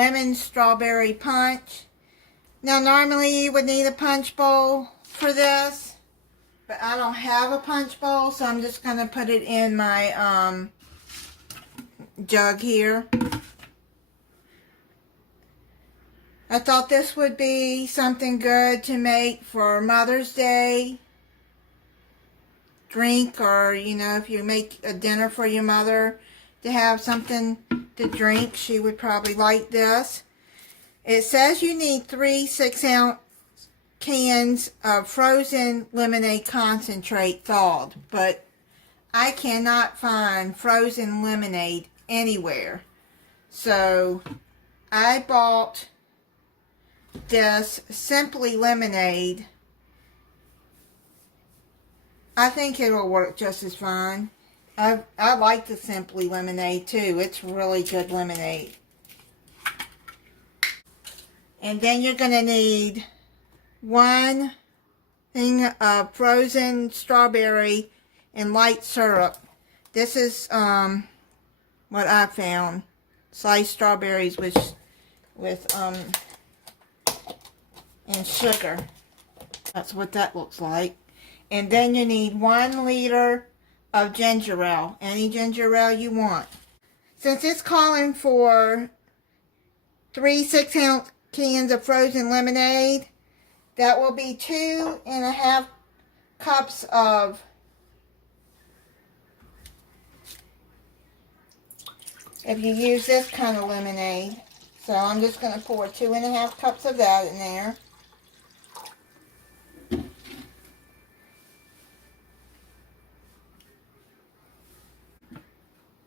lemon strawberry punch. Now normally you would need a punch bowl for this, but I don't have a punch bowl, so I'm just going to put it in my jug here. I thought this would be something good to make for Mother's Day drink, or you know, if you make a dinner for your mother to have something to drink, she would probably like this. It says you need 3 6-ounce cans of frozen lemonade concentrate thawed, but I cannot find frozen lemonade anywhere. So I bought this Simply Lemonade. I think it'll work just as fine. I like the Simply Lemonade too. It's really good lemonade. And then you're going to need 1 thing of frozen strawberry and light syrup. This is what I found. Sliced strawberries with and sugar. That's what that looks like. And then you need 1 liter of Gingerale. Any ginger ale you want. Since it's calling for 3 6-ounce cans of frozen lemonade, that will be 2.5 cups of if you use this kind of lemonade. So I'm just going to pour 2.5 cups of that in there.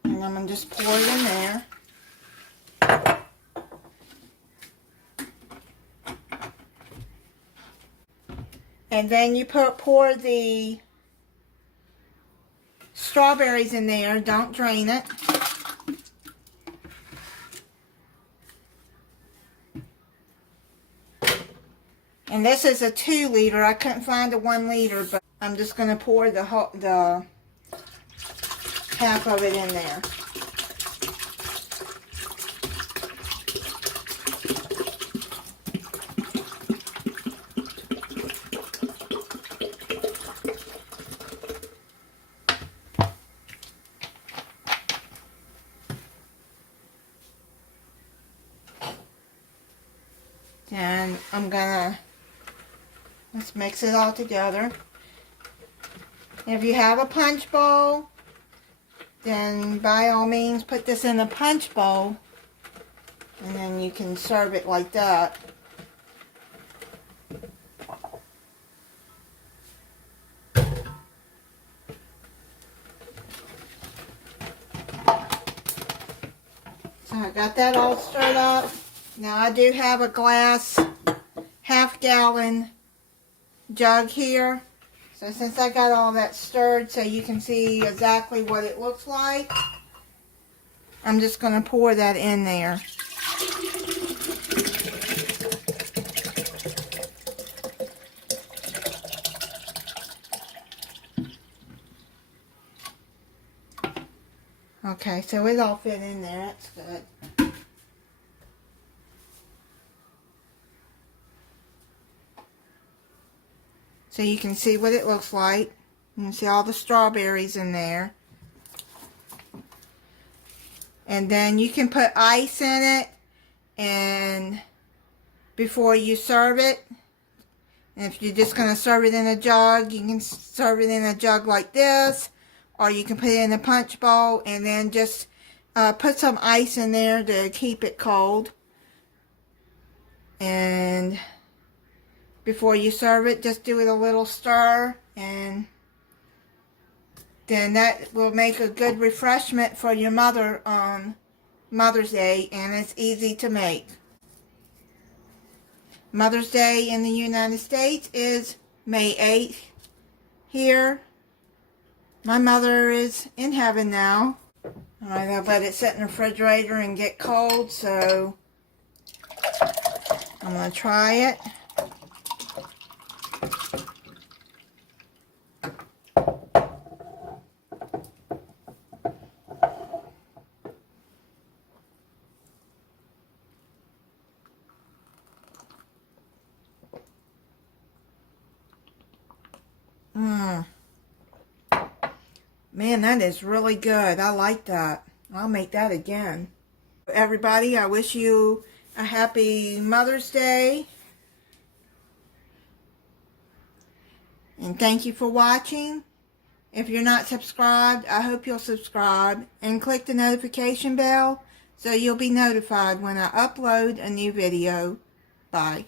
And I'm going to just pour it in there. And then you pour the strawberries in there. Don't drain it. And this is a 2 liter. I couldn't find a 1 liter, but I'm just going to pour the half of it in there. And I'm gonna let's mix it all together. If you have a punch bowl, then by all means put this in a punch bowl, and then you can serve it like that. So I got that all stirred up. Now I do have a glass half-gallon jug here. So since I got all that stirred so you can see exactly what it looks like, I'm just going to pour that in there. Okay, so it all fit in there. That's good. So you can see what it looks like. You can see all the strawberries in there. And then you can put ice in it and before you serve it. And if you're just going to serve it in a jug, you can serve it in a jug like this. Or you can put it in a punch bowl and then just put some ice in there to keep it cold. And before you serve it, just do it a little stir, and then that will make a good refreshment for your mother on Mother's Day, and it's easy to make. Mother's Day in the United States is May 8th. Here, my mother is in heaven now. Alright, I've let it sit in the refrigerator and get cold, so I'm going to try it. Mmm. Man, that is really good. I like that. I'll make that again. Everybody, I wish you a happy Mother's Day. And thank you for watching. If you're not subscribed, I hope you'll subscribe and click the notification bell so you'll be notified when I upload a new video. Bye.